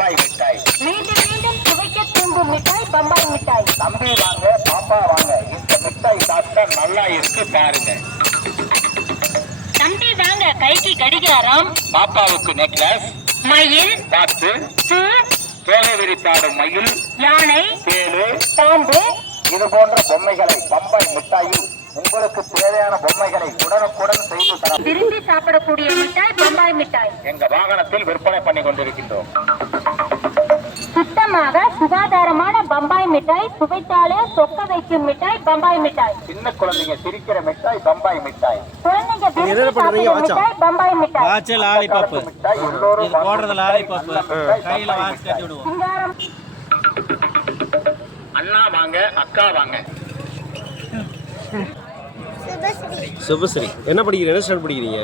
பம்பாய் மிட்டாய். மீண்டும் மீண்டும் சுவைக்க தூண்டும் மிட்டாய் பம்பாய் மிட்டாய். தம்பி வாங்க, பாப்பா வாங்க, இந்த மிட்டாய் சாப்பிட்டா நல்லா இருக்கு பாருங்க. தம்பி வாங்க, கைக்கு கடிகாரம், பாப்பாவுக்கு நெக்லஸ், மயில், காத்து, தோகை விரித்தாடும் மயில், யானை, தேளு, பாம்பு, இது போன்ற பொம்மைகளை பம்பாய் மிட்டாயில் உங்களுக்கு தேவையான பொம்மைகளை உடனுக்குடன் செய்து தர விரும்பி சாப்பிடக்கூடிய மிட்டாய் பம்பாய் மிட்டாய். எங்க வாகனத்தில் விற்பனை பண்ணி கொண்டிருக்கின்றோம். சுத்தமாக சுகாதாரமான பம்பாய் மிட்டாய், சுவைத்தாலே சொக்க வைக்கும் மிட்டாய் பம்பாய் மிட்டாய். சின்ன குழந்தைங்க சிரிக்கிற மிட்டாய் பம்பாய் மிட்டாய். குழந்தைங்க விரும்பி சாப்பிடுற மிட்டாய் பம்பாய் மிட்டாய். வாட்ச் லாலிபாப் மிட்டாய் எல்லோரும் போடுறது லாலிபாப் கையில வாட்ச் கட்டி விடுவோம். சிங்காரம் அண்ணா வாங்க, அக்கா வாங்க. சுபஸ்ரீ என்ன படிக்கிறீங்க? என்ன ஸ்டாண்டர்ட் படிக்கிறீங்க?